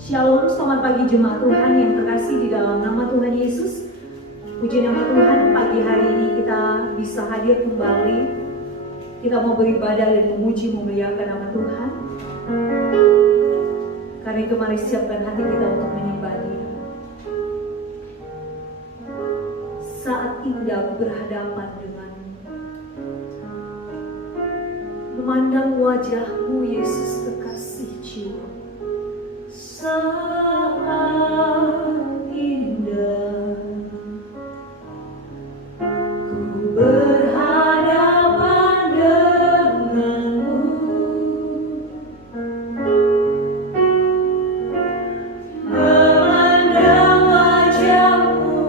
Shalom, selamat pagi jemaat Tuhan yang terkasih di dalam nama Tuhan Yesus. Puji nama Tuhan, pagi hari ini kita bisa hadir kembali. Kita mau beribadah dan memuji memuliakan nama Tuhan. Karena itu mari siapkan hati kita untuk menyembah Dia. Saat indah berhadapan denganmu, memandang wajah-Mu Yesus kekasih jiwa. Saat indah ku berhadapan denganmu, memandang wajah-Mu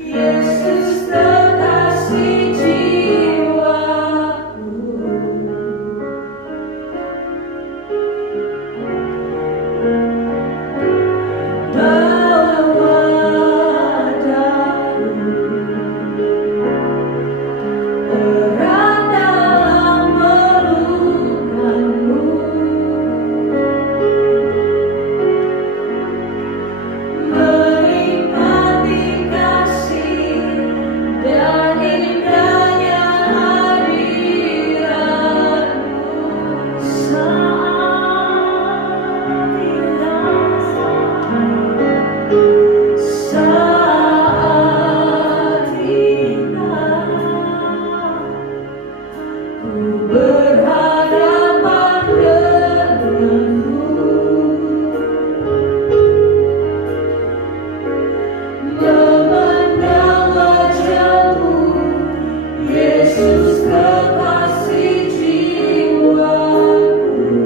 Yesus kekasih jiwaku. Yesus kekasih jiwaku.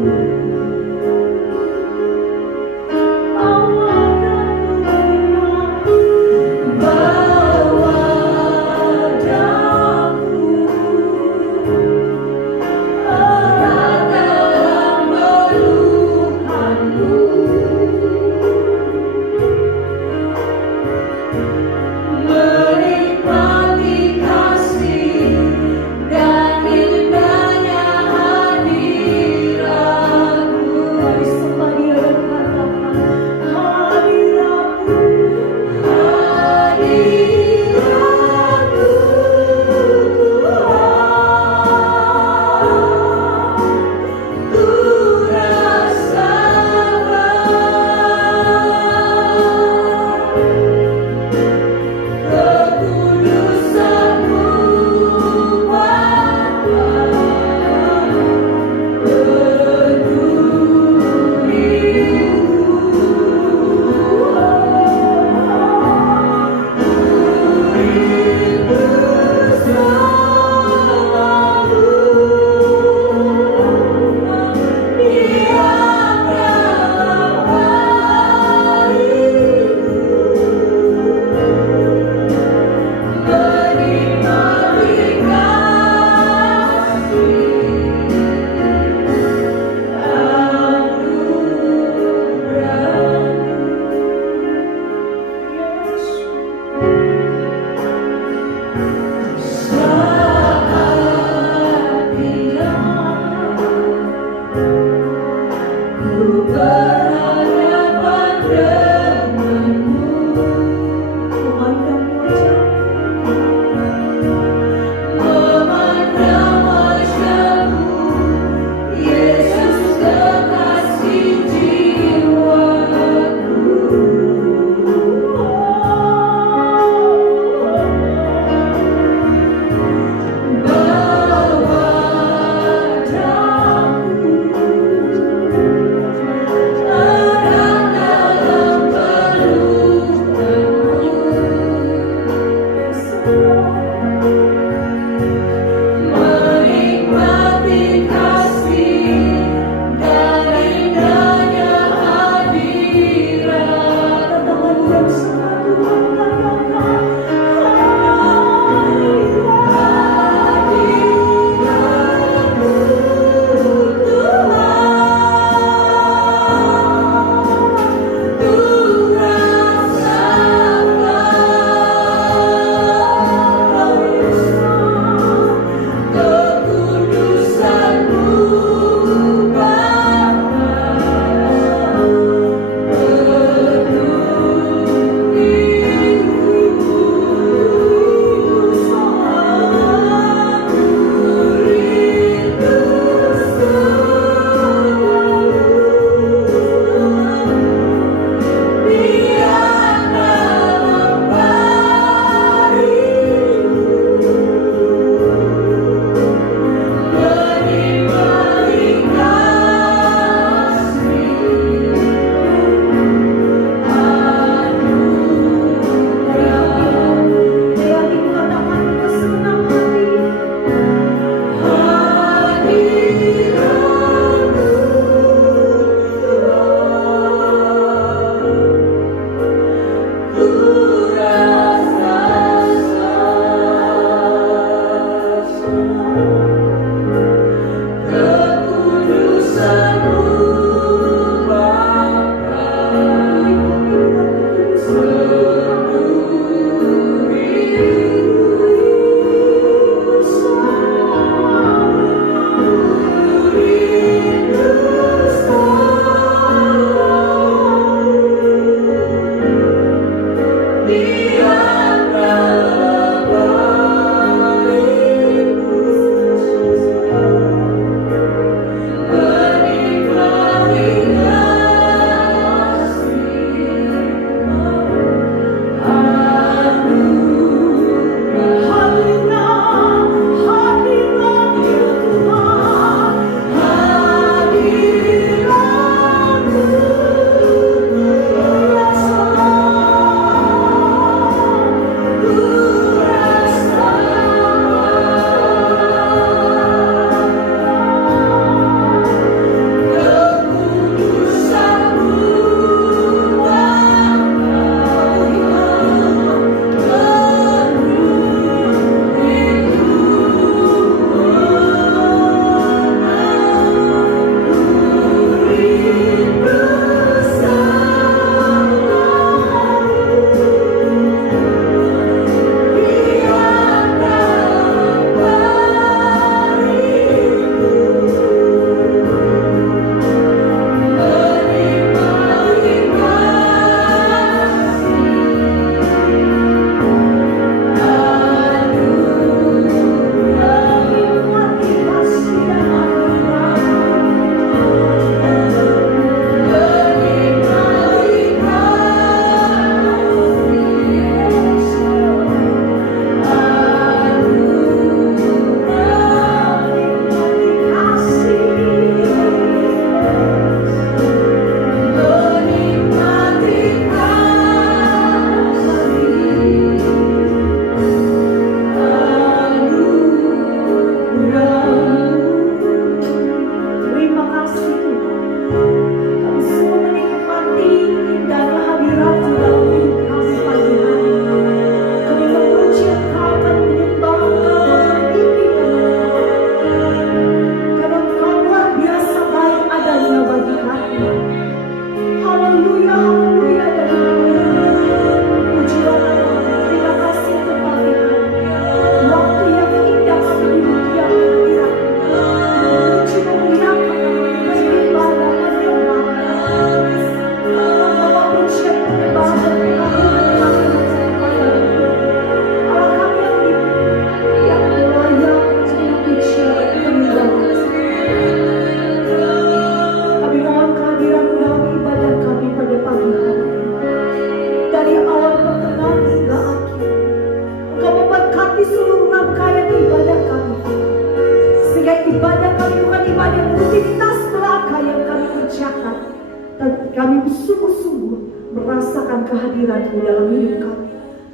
Kami sungguh-sungguh merasakan kehadiran-Mu dalam hidup kami.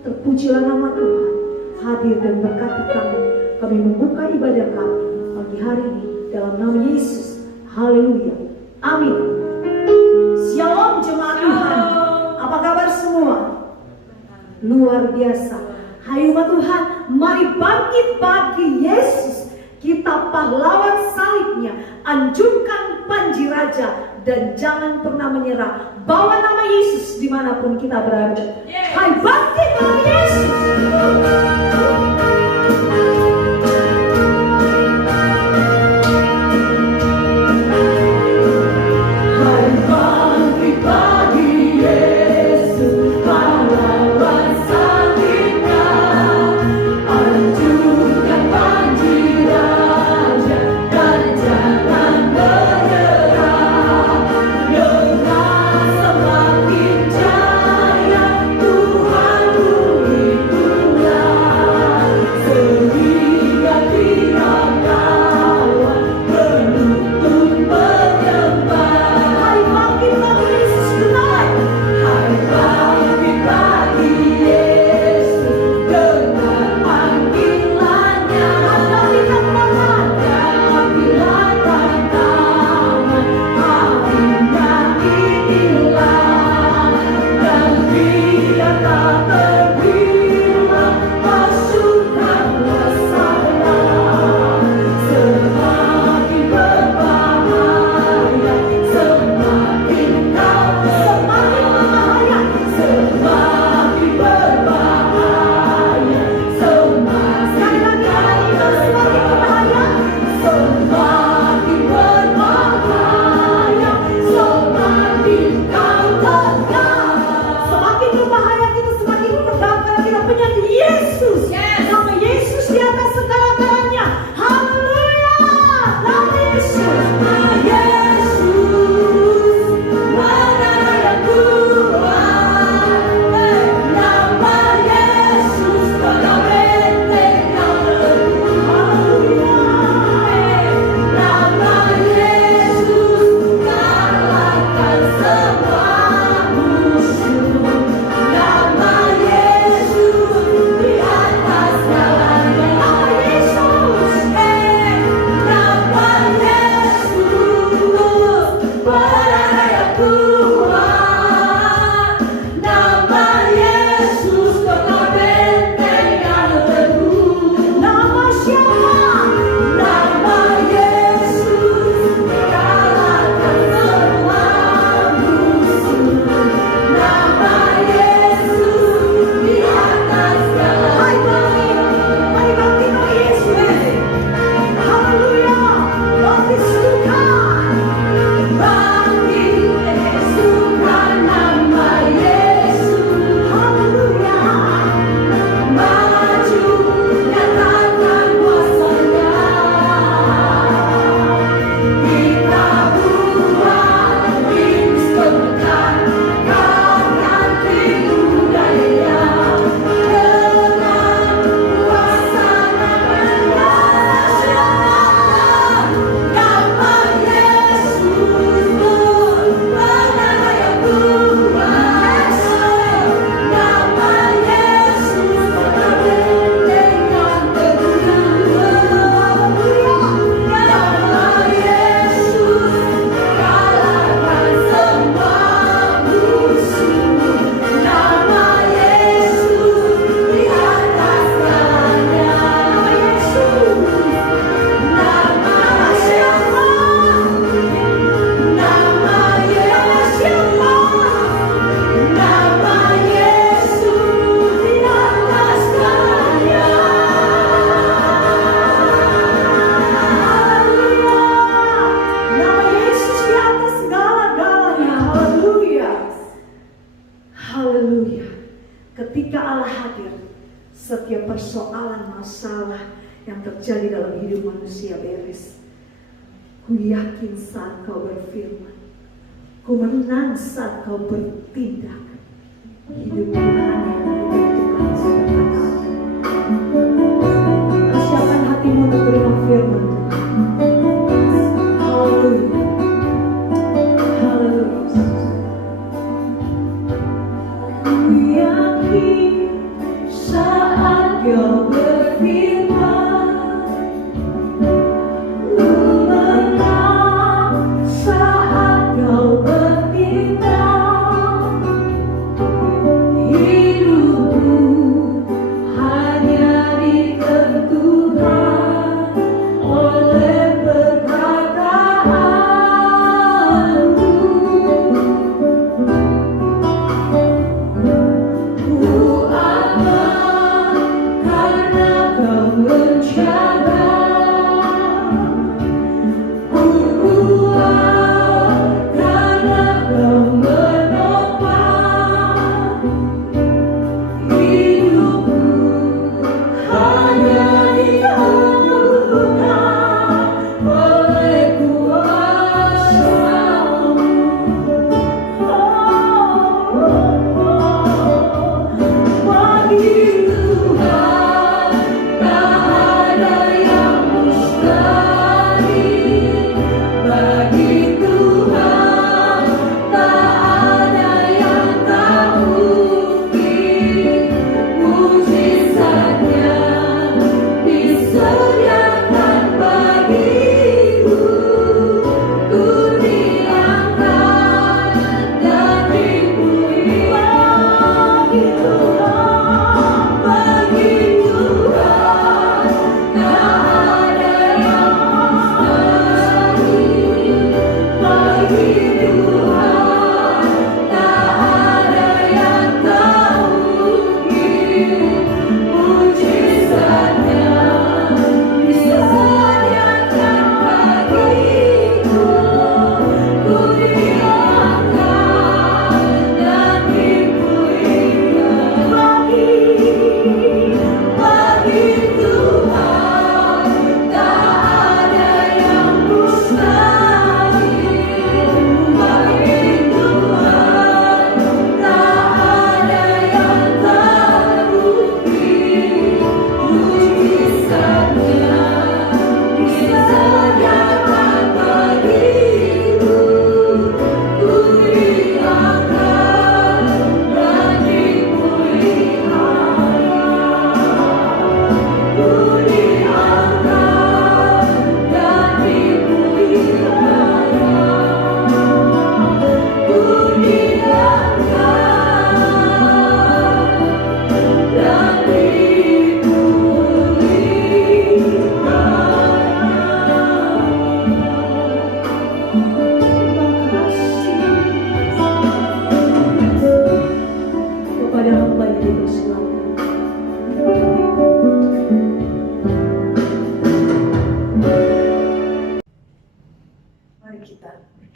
Terpujilah nama Tuhan, hadir dan berkati kami. Kami membuka ibadah kami pagi hari ini dalam nama Yesus. Haleluya. Amin. Shalom jemaat Tuhan. Apa kabar semua? Luar biasa. Hai umat Tuhan, mari bangkit bagi Yesus. Kita pahlawan salibnya, anjurkan panji raja, dan jangan pernah menyerah. Bawa nama Yesus dimanapun kita berada. Hai bangkit bagi Yesus. Ku yakin saat kau berfirman, ku menang saat kau bertindak. Hidup Tuhan yang ditentukan sudah kata. Persiapkan hatimu untuk terima firman Tuhan. Haleluya. Haleluya.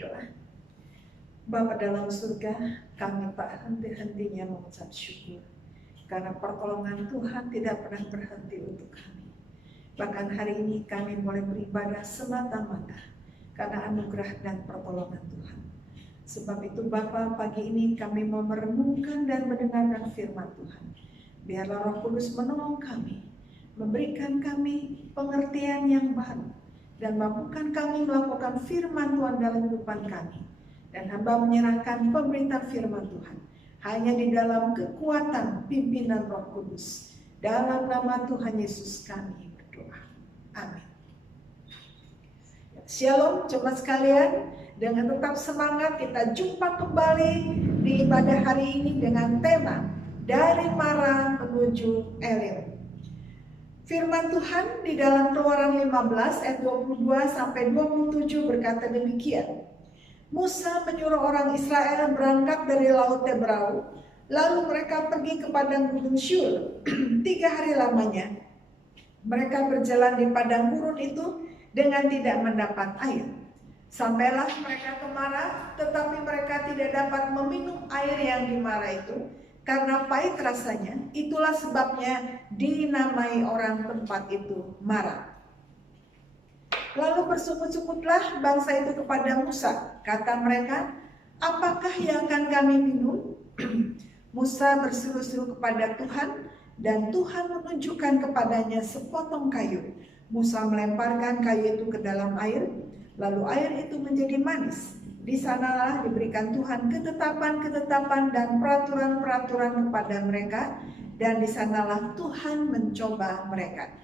berdoa. Bapa dalam surga, kami tak henti-hentinya mengucap syukur karena pertolongan Tuhan tidak pernah berhenti untuk kami. Bahkan hari ini kami mulai beribadah semata-mata karena anugerah dan pertolongan Tuhan. Sebab itu Bapa, pagi ini kami mau merenungkan dan mendengarkan firman Tuhan. Biarlah Roh Kudus menolong kami, memberikan kami pengertian yang baru, dan mampukan kami melakukan firman Tuhan dalam kehidupan kami. Dan hamba menyerahkan pemberitaan firman Tuhan hanya di dalam kekuatan pimpinan Roh Kudus. Dalam nama Tuhan Yesus kami berdoa. Amin. Shalom jemaat sekalian, dengan tetap semangat kita jumpa kembali di ibadah hari ini dengan tema dari Mara menuju Elim. Firman Tuhan di dalam Keluaran 15 ayat 22 sampai 27 berkata demikian. Musa menyuruh orang Israel berangkat dari Laut Tebrau, lalu mereka pergi ke padang gurun Syur. 3 hari lamanya mereka berjalan di padang gurun itu dengan tidak mendapat air. Sampailah mereka ke Mara, tetapi mereka tidak dapat meminum air yang di Mara itu karena pahit rasanya. Itulah sebabnya dinamai orang tempat itu Mara. Lalu bersungut-sungutlah bangsa itu kepada Musa. Kata mereka, apakah yang akan kami minum? Musa berseru-seru kepada Tuhan, dan Tuhan menunjukkan kepadanya sepotong kayu. Musa melemparkan kayu itu ke dalam air, lalu air itu menjadi manis. Di sanalah diberikan Tuhan ketetapan-ketetapan dan peraturan-peraturan kepada mereka, dan di sanalah Tuhan mencoba mereka.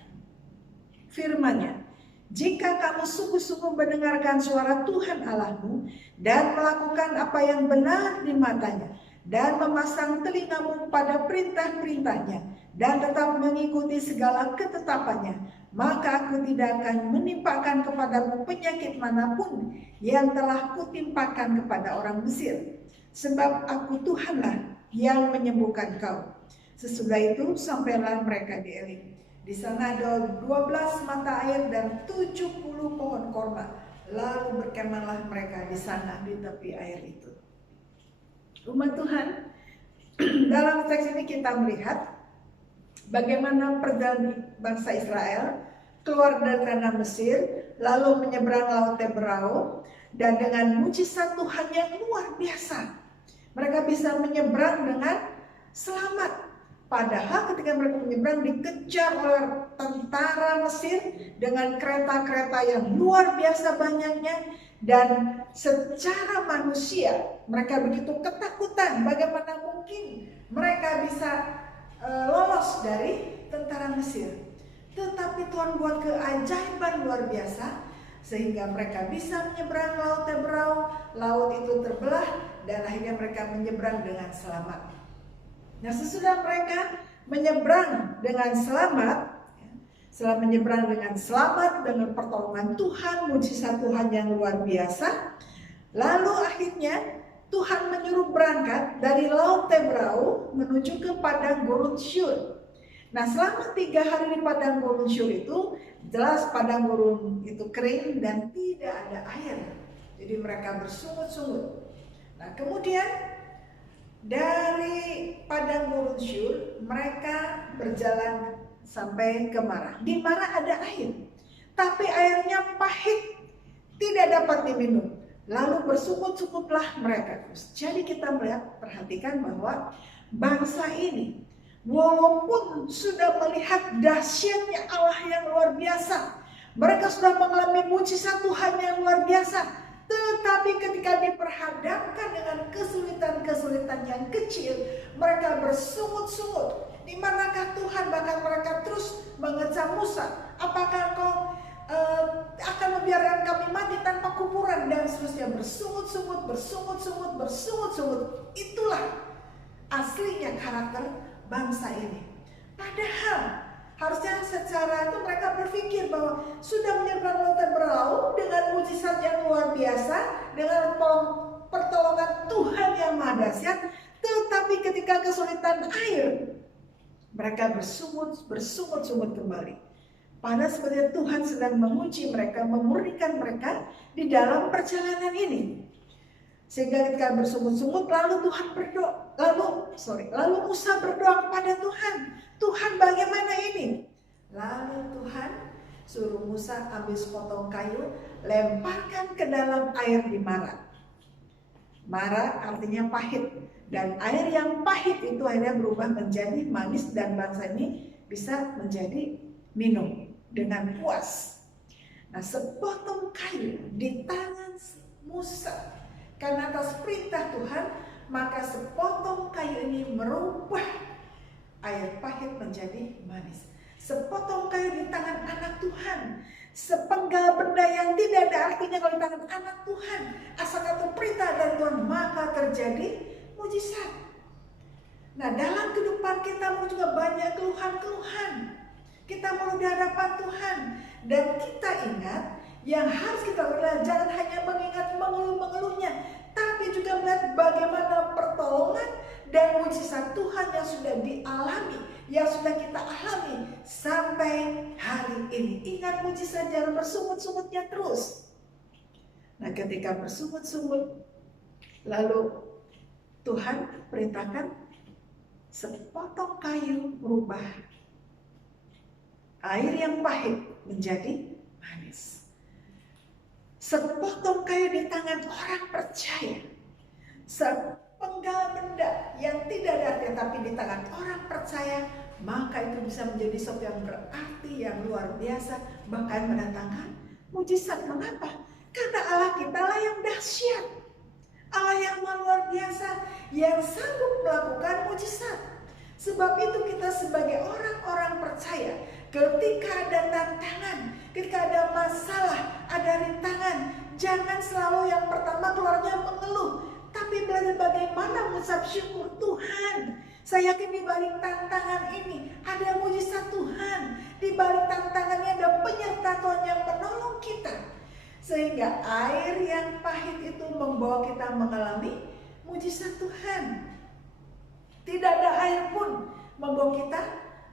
Firman-Nya, jika kamu sungguh-sungguh mendengarkan suara Tuhan Allahmu dan melakukan apa yang benar di matanya, dan memasang telingamu pada perintah-perintahnya, dan tetap mengikuti segala ketetapannya, maka aku tidak akan menimpakan kepadamu penyakit manapun yang telah kutimpakan kepada orang Mesir. Sebab aku Tuhanlah yang menyembuhkan kau. Sesudah itu sampailah mereka di Elim. Di sana ada 12 mata air dan 70 pohon korma. Lalu berkemahlah mereka di sana di tepi air itu. Umat Tuhan, dalam teks ini kita melihat bagaimana perjalanan bangsa Israel keluar dari tanah Mesir, lalu menyeberang Laut Tebrau, dan dengan mujizat Tuhan yang luar biasa, mereka bisa menyeberang dengan selamat. Padahal ketika mereka menyeberang dikejar oleh tentara Mesir dengan kereta-kereta yang luar biasa banyaknya, dan secara manusia mereka begitu ketakutan. Bagaimana mungkin mereka bisa lolos dari tentara Mesir? Tetapi Tuhan buat keajaiban luar biasa sehingga mereka bisa menyeberang Laut Tebrau. Laut itu terbelah dan akhirnya mereka menyeberang dengan selamat. Nah, sesudah mereka menyeberang dengan selamat, setelah menyeberang dengan selamat dengan pertolongan Tuhan, mujizat Tuhan yang luar biasa, lalu akhirnya Tuhan menyuruh berangkat dari Laut Tebrau menuju ke padang gurun Syur. Nah, selama 3 hari di padang gurun Syur itu, jelas padang gurun itu kering dan tidak ada air. Jadi mereka bersungut-sungut. Nah, kemudian dari padang gurun Syur mereka berjalan sampai ke Mara. Di Mara ada air, tapi airnya pahit, tidak dapat diminum. Lalu bersungut-sungutlah mereka. Jadi kita melihat, perhatikan bahwa bangsa ini walaupun sudah melihat dahsyatnya Allah yang luar biasa, mereka sudah mengalami mujizat Tuhan yang luar biasa, tetapi ketika diperhadapkan dengan kesulitan-kesulitan yang kecil, mereka bersungut-sungut. Di manakah Tuhan? Bahkan mereka terus mengecam Musa, apakah kau akan membiarkan kami mati tanpa kuburan, dan seterusnya. Bersungut-sungut. Itulah aslinya karakter bangsa ini. Padahal harusnya secara itu mereka berpikir bahwa sudah menyeberang Laut Tebrau dengan mujizat yang luar biasa, dengan pertolongan Tuhan yang maha dahsyat, tetapi ketika kesulitan air mereka bersungut-sungut kembali. Padahal sebenarnya Tuhan sedang menguji mereka, memurnikan mereka di dalam perjalanan ini. Sehingga ketika bersungut-sungut, lalu Musa berdoa kepada Tuhan. Tuhan, bagaimana ini? Lalu Tuhan suruh Musa ambil sepotong kayu, lemparkan ke dalam air di Mara. Mara artinya pahit, dan air yang pahit itu akhirnya berubah menjadi manis, dan bangsa ini bisa menjadi minum dengan puas. Nah, sepotong kayu di tangan Musa, karena atas perintah Tuhan, maka sepotong kayu ini merubah air pahit menjadi manis. Sepotong kayu di tangan anak Tuhan, sepenggal benda yang tidak ada artinya kalau di tangan anak Tuhan, asal satu perintah dari Tuhan, maka terjadi mujizat. Nah, dalam kehidupan kita mau juga banyak keluhan-keluhan. Kita mau di hadapan Tuhan, dan kita ingat yang harus kita lakukan, jangan hanya mengingat mengeluh-mengeluhnya, tapi juga melihat bagaimana pertolongan dan mujizat Tuhan yang sudah dialami, yang sudah kita alami sampai hari ini. Ingat, mujizat jangan bersungut-sungutnya terus. Nah, ketika bersungut-sungut, lalu Tuhan perintahkan sepotong kayu berubah air yang pahit menjadi manis. Sepotong kayu di tangan orang percaya, sepenggal benda yang tidak ada artinya tapi di tangan orang percaya, maka itu bisa menjadi sesuatu yang berarti, yang luar biasa, bahkan mendatangkan mujizat. Mengapa? Karena Allah kita lah yang dahsyat, Allah yang luar biasa, yang sanggup melakukan mujizat. Sebab itu kita sebagai orang-orang percaya, ketika ada tantangan, ketika ada masalah, ada rintangan, jangan selalu yang pertama keluarnya mengeluh, tapi belajar bagaimana mengucap syukur. Tuhan, saya yakin di balik tantangan ini ada mujizat Tuhan. Di balik tantangannya ada penyerta Tuhan yang menolong kita. Sehingga air yang pahit itu membawa kita mengalami mujizat Tuhan. Tidak ada air pun membawa kita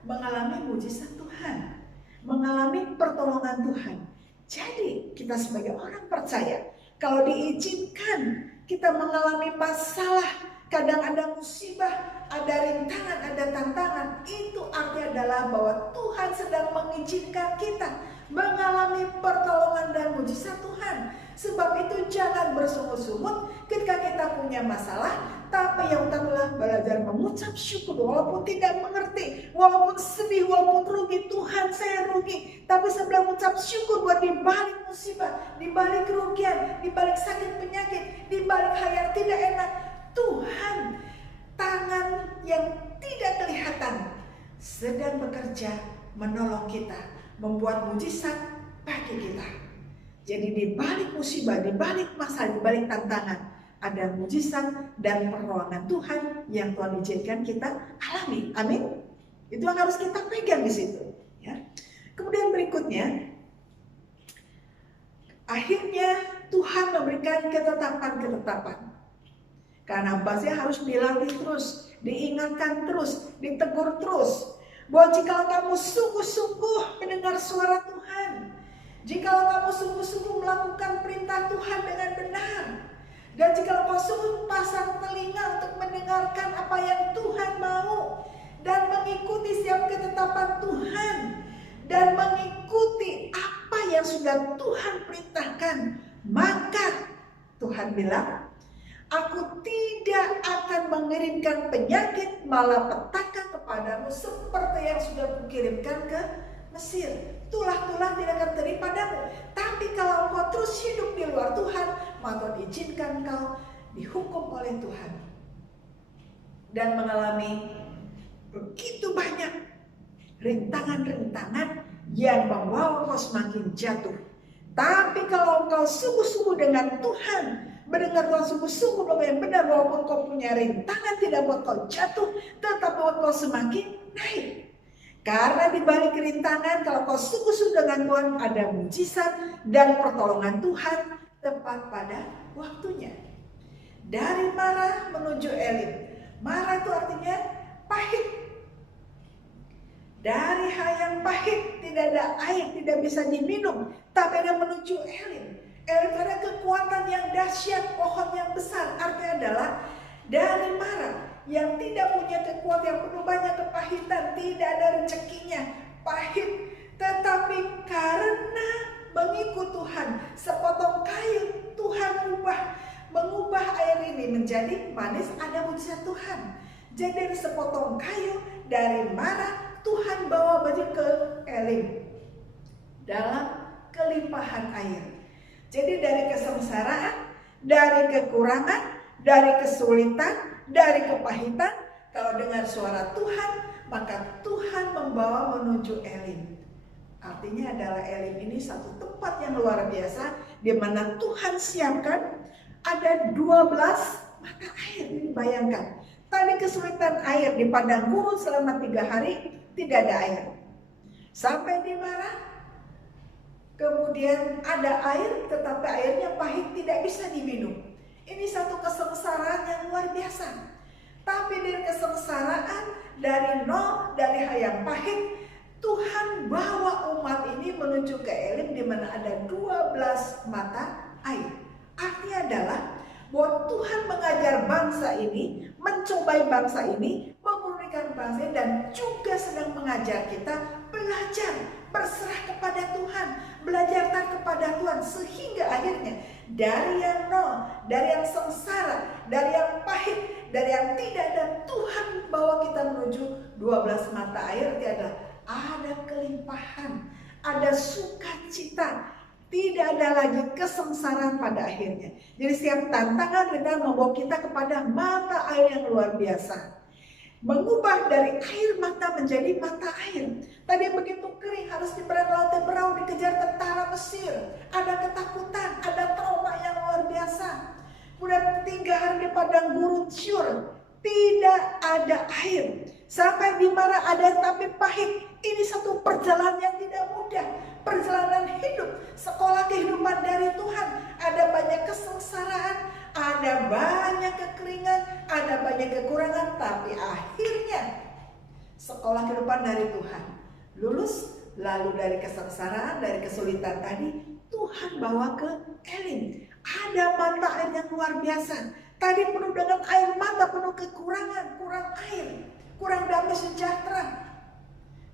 mengalami mujizat Tuhan, mengalami pertolongan Tuhan. Jadi kita sebagai orang percaya, kalau diizinkan kita mengalami masalah, kadang ada musibah, ada rintangan, ada tantangan, itu artinya adalah bahwa Tuhan sedang mengizinkan kita mengalami pertolongan dan mujizat Tuhan. Sebab itu jangan bersungut-sungut ketika kita punya masalah, tapi yang utama belajar mengucap syukur walaupun tidak mengerti, walaupun sedih, walaupun rugi. Tuhan, saya rugi, tapi saya mengucap syukur buat di balik musibah, di balik kerugian, di balik sakit penyakit, di balik hal yang tidak enak, Tuhan, tangan yang tidak kelihatan sedang bekerja menolong kita, membuat mujizat bagi kita. Jadi di balik musibah, di balik masalah, di balik tantangan, ada mujizat dan pertolongan Tuhan yang Tuhan izinkan kita alami. Amin. Itu yang harus kita pegang di situ. Ya. Kemudian berikutnya, akhirnya Tuhan memberikan ketetapan-ketetapan. Karena bahasanya harus dilatih terus, diingatkan terus, ditegur terus. Bahwa jika kamu sungguh-sungguh mendengar suara Tuhan, jika kamu sungguh-sungguh melakukan perintah Tuhan dengan benar, dan jika kau sungguh pasang telinga untuk mendengarkan apa yang Tuhan mau, dan mengikuti setiap ketetapan Tuhan, dan mengikuti apa yang sudah Tuhan perintahkan, maka Tuhan bilang, aku tidak akan mengirimkan penyakit malapetaka kepadamu seperti yang sudah kukirimkan ke Mesir. Tulah-tulah tidak akan terjadi padamu. Tapi kalau kau terus hidup di luar Tuhan, maka diizinkan kau dihukum oleh Tuhan dan mengalami begitu banyak rintangan-rintangan yang membawa kau semakin jatuh. Tapi kalau kau sungguh-sungguh dengan Tuhan, mendengar Tuhan sungguh-sungguh bahwa yang benar, walaupun kau punya rintangan tidak buat kau jatuh, tetap buat kau semakin naik. Karena di balik rintangan, kalau kau sungguh-sungguh dengan Tuhan, ada mujizat dan pertolongan Tuhan tepat pada waktunya. Dari Mara menuju Elim. Mara itu artinya pahit. Dari hal yang pahit, tidak ada air, tidak bisa diminum, tapi ada menuju Elim. Elim ada kekuatan yang dahsyat, pohon yang besar. Artinya adalah dari Mara yang tidak punya kekuatan, yang penuh banyak kepahitan, tidak ada rezekinya, pahit. Tetapi karena mengikut Tuhan, sepotong kayu Tuhan mengubah air ini menjadi manis, ada mujizat Tuhan. Jadi dari sepotong kayu, dari Mara, Tuhan bawa baju ke Elim dalam kelimpahan air. Jadi dari kesengsaraan, dari kekurangan, dari kesulitan, dari kepahitan, kalau dengar suara Tuhan, maka Tuhan membawa menuju Elim. Artinya adalah Elim ini satu tempat yang luar biasa, di mana Tuhan siapkan ada 12 mata air. Ini bayangkan, tadi kesulitan air di padang gurun selama 3 hari, tidak ada air. Sampai di Mara, kemudian ada air, tetapi airnya pahit, tidak bisa diminum. Ini satu kesengsaraan yang luar biasa. Tapi dari kesengsaraan, dari nol, dari hal yang pahit, Tuhan bawa umat ini menuju ke Elim, di mana ada 12 mata air. Artinya adalah bahwa Tuhan mengajar bangsa ini, mencobai bangsa ini, memulihkan bangsa ini, dan juga sedang mengajar kita belajar berserah kepada Tuhan, belajar taat kepada Tuhan, sehingga akhirnya dari yang nol, dari yang sengsara, dari yang pahit, dari yang tidak ada, Tuhan bawa kita menuju 12 mata air. Ada kelimpahan, ada sukacita, tidak ada lagi kesengsaraan pada akhirnya. Jadi setiap tantangan dengan membawa kita kepada mata air yang luar biasa. Mengubah dari air mata menjadi mata air. Tadi begitu kering, harus di perairan Laut Teberau, dikejar tentara Mesir. Ada ketakutan, ada trauma yang luar biasa. Kemudian 3 hari di padang gurun Syur, tidak ada air. Sampai di Mara ada tapi pahit. Ini satu perjalanan yang tidak mudah. Perjalanan hidup, sekolah kehidupan dari Tuhan. Ada banyak kesengsaraan, ada banyak kekeringan, ada banyak kekurangan, tapi akhirnya sekolah kehidupan dari Tuhan. Lulus, lalu dari kesengsaraan, dari kesulitan tadi, Tuhan bawa ke Elim. Ada mata air yang luar biasa. Tadi penuh dengan air mata, penuh kekurangan, kurang air, kurang damai sejahtera.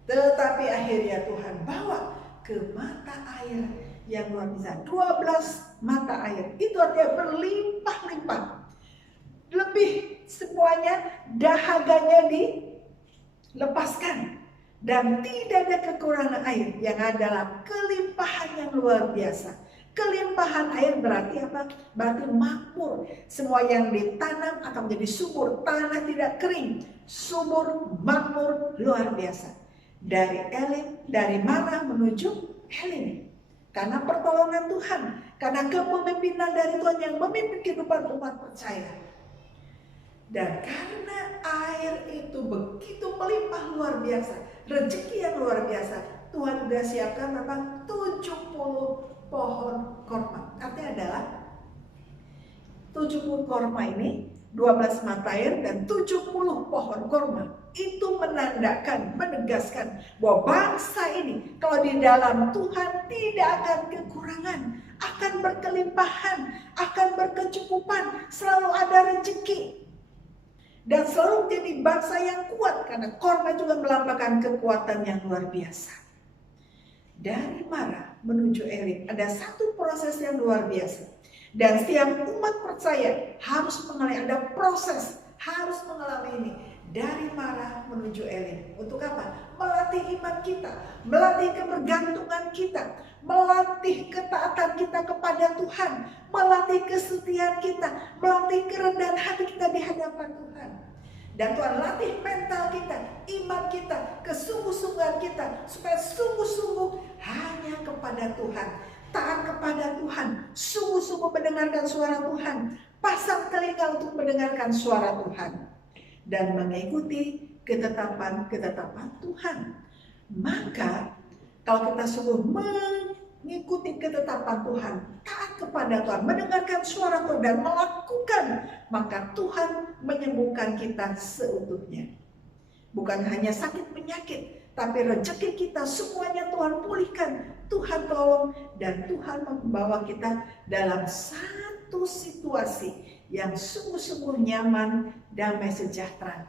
Tetapi akhirnya Tuhan bawa ke mata air yang luar biasa. 12 mata air. Itu artinya berlimpah-limpah. Lebih semuanya dahaganya dilepaskan. Dan tidak ada kekurangan air. Yang adalah kelimpahan yang luar biasa. Kelimpahan air berarti apa? Berarti makmur. Semua yang ditanam akan menjadi subur. Tanah tidak kering. Subur, makmur, luar biasa. Dari Elim, dari Mara menuju Elim. Karena pertolongan Tuhan. Karena kepemimpinan dari Tuhan yang memimpin kehidupan umat percaya. Dan karena air itu begitu melimpah luar biasa. Rezeki yang luar biasa. Tuhan sudah siapkan memang 70 pohon korma. Artinya adalah 70 korma ini 12 mata air dan 70 pohon korma. Itu menandakan, menegaskan bahwa bangsa ini kalau di dalam Tuhan tidak akan kekurangan, akan berkelimpahan, akan berkecukupan, selalu ada rezeki. Dan selalu menjadi bangsa yang kuat, karena korma juga melambangkan kekuatan yang luar biasa. Dari Mara menuju Elim ada satu proses yang luar biasa. Dan setiap umat percaya harus mengalami, ada proses, harus mengalami ini. Dari Mara menuju Elim. Untuk apa? Melatih iman kita, melatih kebergantungan kita, melatih ketaatan kita kepada Tuhan, melatih kesetiaan kita, melatih kerendahan hati kita di hadapan Tuhan. Dan Tuhan latih mental kita, iman kita, kesungguh-sungguhan kita, supaya sungguh-sungguh hanya kepada Tuhan, taat kepada Tuhan, sungguh-sungguh mendengarkan suara Tuhan, pasang telinga untuk mendengarkan suara Tuhan, dan mengikuti ketetapan-ketetapan Tuhan. Maka kalau kita sungguh mengikuti ketetapan Tuhan, taat kepada Tuhan, mendengarkan suara Tuhan dan melakukan, maka Tuhan menyembuhkan kita seutuhnya. Bukan hanya sakit penyakit, tapi rezeki kita semuanya Tuhan pulihkan, Tuhan tolong, dan Tuhan membawa kita dalam satu situasi yang sungguh-sungguh nyaman, damai, sejahtera.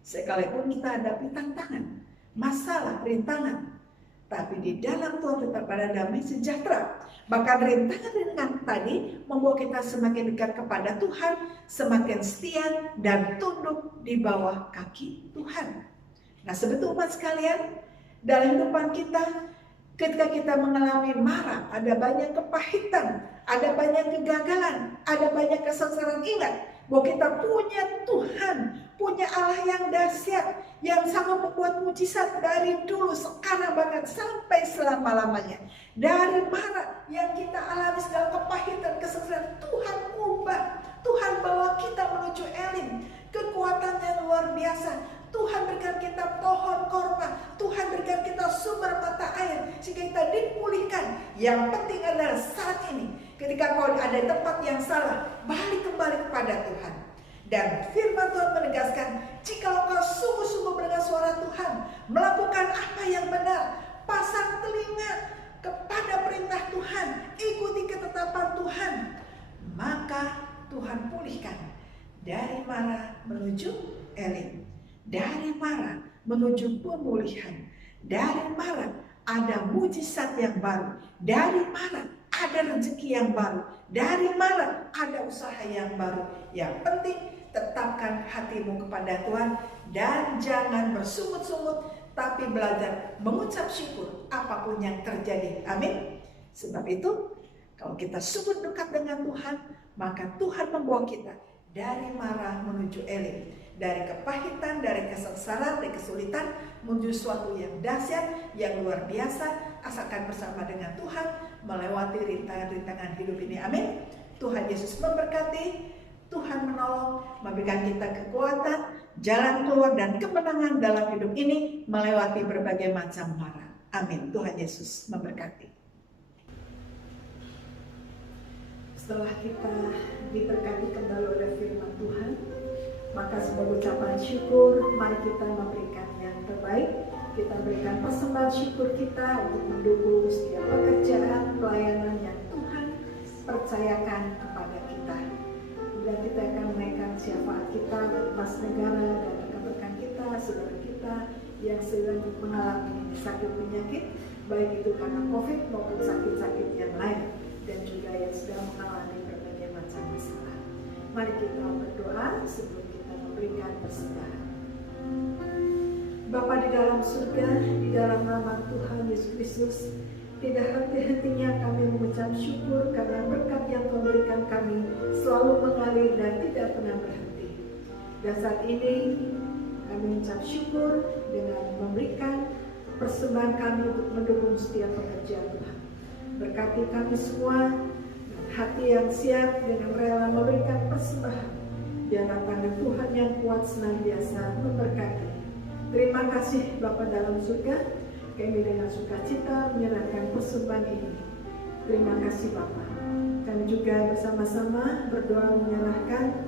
Sekalipun kita hadapi tantangan, masalah, rintangan, tapi di dalam Tuhan tetap ada damai sejahtera. Bahkan rintangan-rintangan tadi membawa kita semakin dekat kepada Tuhan, semakin setia dan tunduk di bawah kaki Tuhan. Nah, sebetulnya umat sekalian, dalam kehidupan kita, ketika kita mengalami marah, ada banyak kepahitan, ada banyak kegagalan, ada banyak kesesaran, ingat bahwa kita punya Tuhan, punya Allah yang dahsyat, yang sangat membuat mujizat dari dulu, sekarang, bahkan sampai selama-lamanya. Dari marah yang kita alami segala kepahitan, kesesaran, Tuhan ubah, Tuhan bawa kita menuju Elim, kekuatan yang luar biasa. Tuhan berikan kita pohon korma, Tuhan berikan kita sumber mata air, sehingga kita dipulihkan. Yang penting adalah saat ini, ketika kau ada di tempat yang salah, balik kembali kepada Tuhan. Dan firman Tuhan menegaskan, jika kau sungguh-sungguh mendengar suara Tuhan, melakukan apa yang benar, pasang telinga kepada perintah Tuhan, ikuti ketetapan Tuhan, maka Tuhan pulihkan. Dari marah menuju Elim, dari marah menuju pemulihan, dari marah ada mujizat yang baru, dari marah ada rezeki yang baru, dari marah ada usaha yang baru. Yang penting tetapkan hatimu kepada Tuhan dan jangan bersungut-sungut, tapi belajar mengucap syukur apapun yang terjadi. Amin. Sebab itu kalau kita sungguh dekat dengan Tuhan, maka Tuhan membawa kita dari marah menuju Elim, dari kepahitan, dari kesengsaraan, dari kesulitan menuju suatu yang dahsyat, yang luar biasa, asalkan bersama dengan Tuhan melewati rintangan-rintangan hidup ini. Amin. Tuhan Yesus memberkati, Tuhan menolong, memberikan kita kekuatan, jalan keluar dan kemenangan dalam hidup ini melewati berbagai macam mara. Amin. Tuhan Yesus memberkati. Setelah kita diberkati kembali oleh firman Tuhan, maka sebagai ucapan syukur, mari kita memberikan yang terbaik. Kita berikan persembahan syukur kita untuk mendukung setiap pekerjaan, pelayanan yang Tuhan percayakan kepada kita. Dan kita akan menaikkan syafaat kita, lepas negara dan rekan-rekan kita, saudara kita yang sedang mengalami sakit penyakit, baik itu karena COVID maupun sakit-sakit yang lain, dan juga yang sedang mengalami berbagai macam masalah. Mari kita berdoa sebelum kita memberikan persembahan. Bapa di dalam surga, di dalam nama Tuhan Yesus Kristus, tidak henti-hentinya kami mengucap syukur karena berkat yang Tuhan berikan kami selalu mengalir dan tidak pernah berhenti. Dan saat ini kami mengucap syukur dengan memberikan persembahan kami untuk mendukung setiap pekerjaan Tuhan. Berkati kami semua, hati yang siap dengan rela memberikan persembahan. Biarlah tangan Tuhan yang kuat senantiasa memberkati. Terima kasih Bapa dalam surga, kami dengan sukacita menyerahkan persembahan ini. Terima kasih Bapa. Kami juga bersama-sama berdoa menyerahkan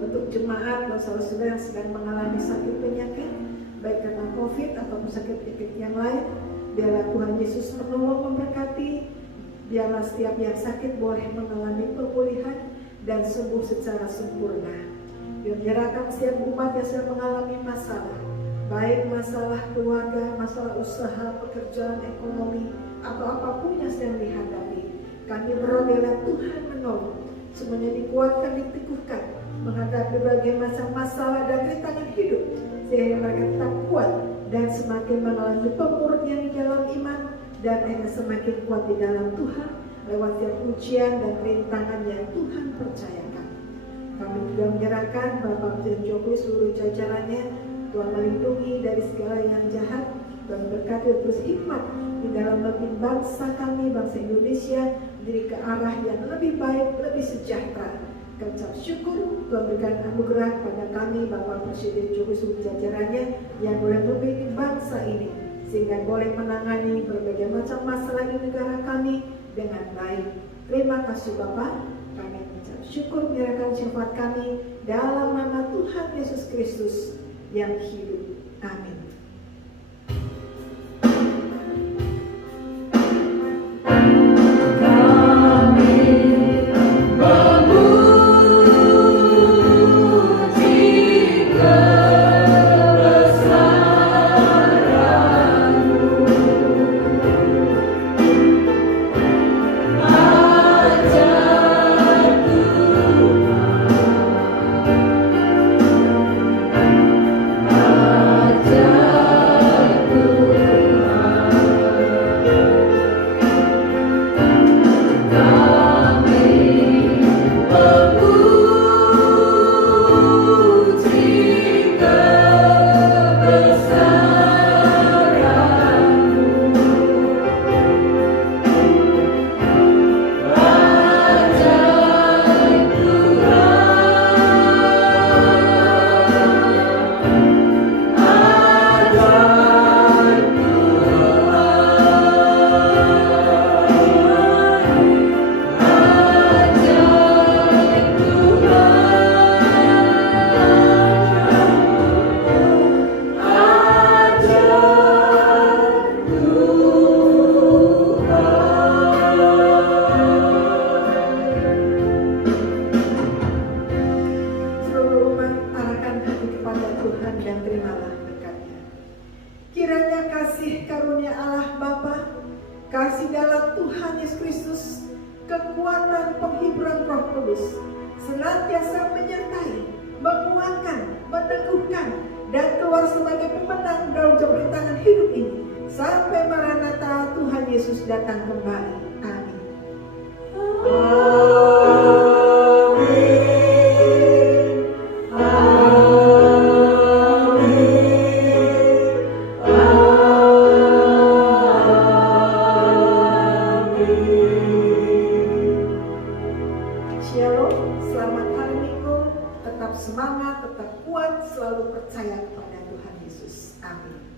untuk jemaat dan saudara-saudara yang sedang mengalami sakit penyakit, baik karena COVID ataupun sakit penyakit yang lain. Biarlah Tuhan Yesus menolong, memberkati. Biarlah setiap yang sakit boleh mengalami pemulihan dan sembuh secara sempurna. Biar menyerahkan setiap umat yang sedang mengalami masalah, baik masalah keluarga, masalah usaha, pekerjaan, ekonomi, atau apapun yang sedang dihadapi. Kami berdoa biarlah Tuhan menolong, semuanya dikuatkan, diteguhkan menghadapi berbagai macam masalah dan rintangan hidup, sehingga mereka tetap kuat dan semakin mengalami pemurnian di dalam iman, dan akhirnya semakin kuat di dalam Tuhan lewat setiap ujian dan rintangan yang Tuhan percayakan. Kami juga menyerahkan Bapak Presiden Jokowi seluruh jajarannya, Tuhan melindungi dari segala yang jahat dan berkati terus hikmat di dalam memimpin bangsa kami, bangsa Indonesia menjadi ke arah yang lebih baik, lebih sejahtera. Kami ucap syukur Tuhan berikan anugerah kepada kami, Bapak Presiden Jokowi seluruh jajarannya yang boleh memimpin bangsa ini, sehingga boleh menangani berbagai macam masalah di negara kami dengan baik. Terima kasih Bapak. Kami mengucap syukur menyerahkan syafaat kami dalam nama Tuhan Yesus Kristus yang hidup. Amin. Roh Kudus senantiasa menyertai, menguatkan, meneguhkan, dan keluar sebagai pemenang dalam pemerintahan hidup ini sampai Maranatha Tuhan Yesus datang kembali. Amin. Shalom, selamat hari Minggu, tetap semangat, tetap kuat, selalu percaya kepada Tuhan Yesus. Amin.